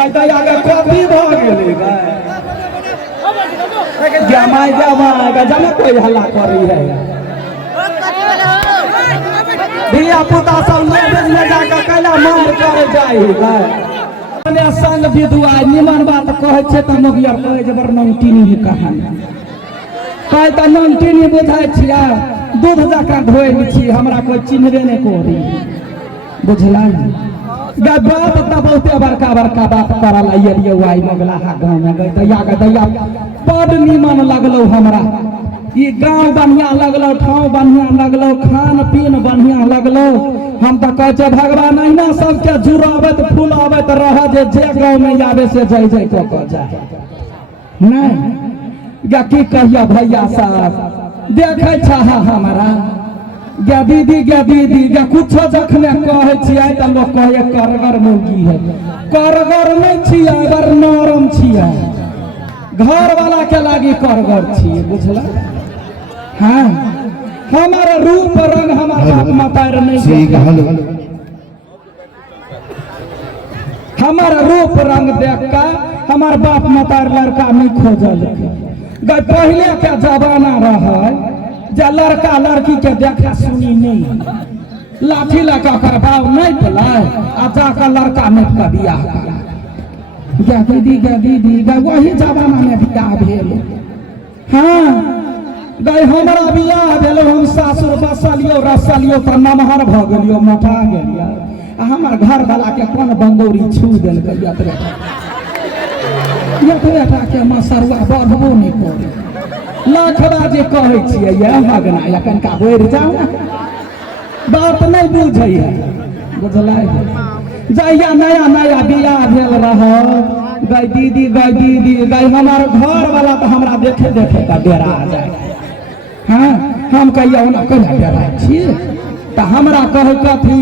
आगे कॉपी भऽ गेलै जमाई जमा कोई हल्ला करी है धिया पुता सब में जाकर कैला मार कर जाए संग विधुआ निमन बात कहे छे त मोगियर कहे जे बर नमटीनी कहानी कहे त नमटीनी बुझाई छिया दूध जाका धोइ छी हमरा कोई चिन्हबे नहीं करी बुझला बात त बहुते बड़का बड़का बात करल आइए वाई मगला हा गाँव में गई दैया बड़ निमन लगलो हमरा ये गाँव बढ़िया लगलो ठाव बढ़िया लगलो खान पीन बढ़िया लगलो हम तो कहे भगवान अहिना सबके जुड़ावत फुलावत रह जे गाँव में आवे से जय जय कऽ जाए नहीं या की कहिया भैया साहब देखे छह हमारा गे दीदी गे कुछो जखने कहे छियै त लोग कहे करगर मुर्गी है करगर नहीं छियै अगर नरम छियै घर वाला के लागी करगर छियै बुझला हाँ हमारा रूप रंग हमारा बाप मतार नहीं हमारा रूप रंग देख का हमार बाप मतार लड़का नहीं खोजल पहले के जमाना रहा जे लड़का लड़की के देखा सुनी नहीं लाठी लगा कर बाव नहीं पलाय आ जाकर लड़का नहीं का बियाह करा गे दीदी वही जमाना में बियाह भेल हाँ गई हमारा बियाह भेल हम सासुर बसलियो रसलियो तो नमहर भ गेलियो मोटा गेलियो आ हमर घर वाला के कोन बंगौरी छू देल बेटा के मसरुआ बढ़बो नहीं करे लाखबा जे कहे छियै ये मगना या कनका बोर जाओ ना बात नहीं बुझै है बुझला जहिया नया नया बियाह भेल रह गई दीदी गई हमार घर वाला तो हमरा देखे का डेरा आ जाए हाँ हम कहिया ओना कहिया डेरा छियै तो हमरा कहे कथी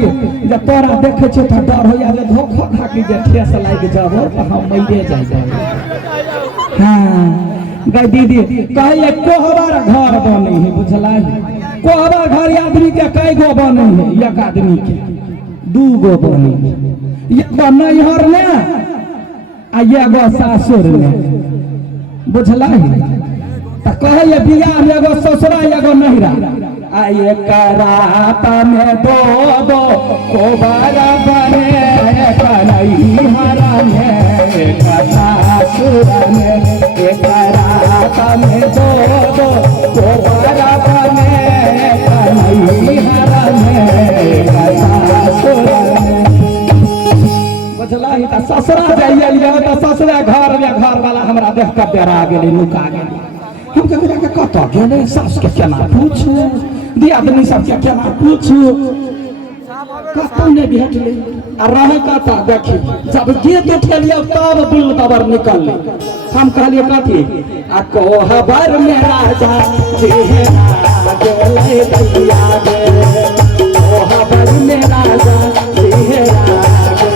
जे तोरा देखे छ तो डर होया जे धोखा खा के जे ठेस लाग जाबो तो हम मरे जाए हाँ गई दीदी कहे कोहबर घर बने है बुझला कोहबर घर आदमी के कई गो बने है एक आदमी के दू गो बने एगो नैहर में आ एगो सासुर में बुझला तो कहे बियाह में एगो ससुरा एगो नैहरा आ एक रात में दो कोहबर बने नैहरा में एक सासुर में एक रात में दो कोहबर बने नैहरा में सासुर में बुझला ही त ससुरा जाइए तो ससुरा घर में घर वाला हमरा देख कर डरा गेली नुका गेली हम के कत गेले सास के केना पूछू दियादनी सब के केना पूछू कतौ ने भेटले आ रहे कता देखी जब गेट उठेलियो तब दिल दबर निकल हम कहलिए कथी आ कोहबर में राजा जेहरा गेले दैया गे कोहबर में राजा जेहरा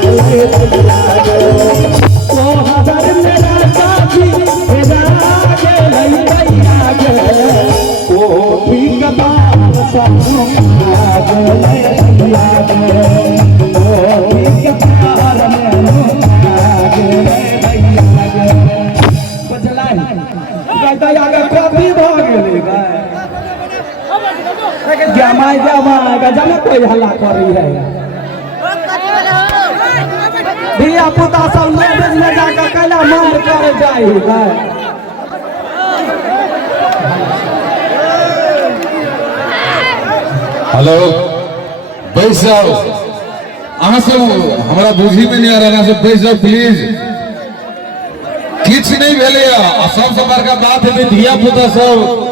गेले दैया गे कोहबर में राजा जेहरा गेले दैया गे कोठी कबा सब गेले दैया गे कोठी कबार में गेले दैया गे बुझला दैया गे कॉपी भ गेलै जमाई जमा कोई हल्ला करी है धिया पुता सब में जाकर कैला मार कर जाए हेलो बैस जाओ अहाँ सब हमरा बुझी में नहीं आ रहा सब बैस जाओ प्लीज किछ नहीं भेले सबसे बड़का बात है धिया पुता सब